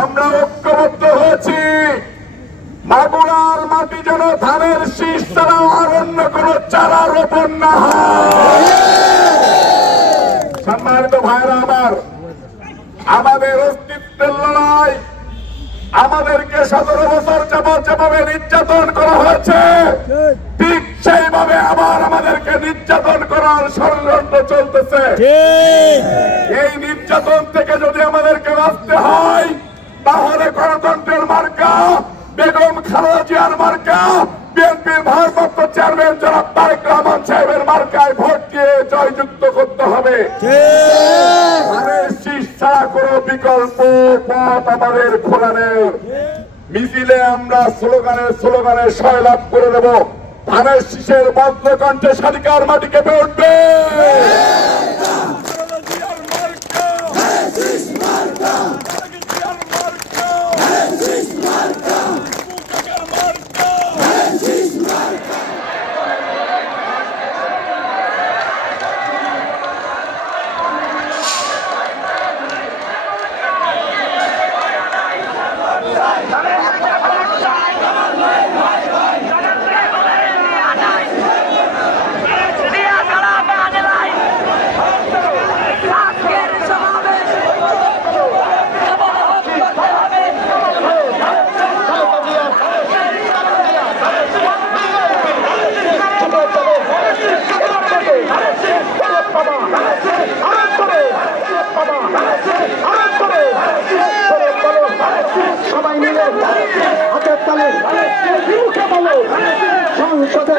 আমরা ঐক্যবদ্ধ হয়েছি মাগুরার মাটি যেন ধানের শীষ ছাড়া আর অন্য কোন চারা রোপণ না হয়। সম্মানিত ভাইরা আমার, আমাদের অস্তিত্বের লড়াই, আমাদেরকে 17 বছর যাবৎ যেভাবে নির্যাতন করা হয়েছে ঠিক সেইভাবে আবার আমাদেরকে নির্যাতন করার ষড়যন্ত্র চলতেছে। এই নির্যাতন থেকে যদি আমাদেরকে বাঁচতে হয় তাহলে গণতন্ত্রের মার্কা বেগম খালেদা জিয়ার মার্কা, বিএনপির ভারপ্রাপ্ত চেয়ারম্যান জনাব তারেক রহমান সাহেবের মার্কায় ভোট দিয়ে জয়যুক্ত করতে হবে। ধানের শীষ ছাড়া কোনো বিকল্প পথ আমাদের খোলা নেই। মিছিলে আমরা স্লোগানে সয়লাভ করে দেব। ধানের শীষের বজ্র কণ্ঠে স্বাধিকার মাটি কেঁপে উঠবে। সবাই মিলে হাতের তালে সংসদে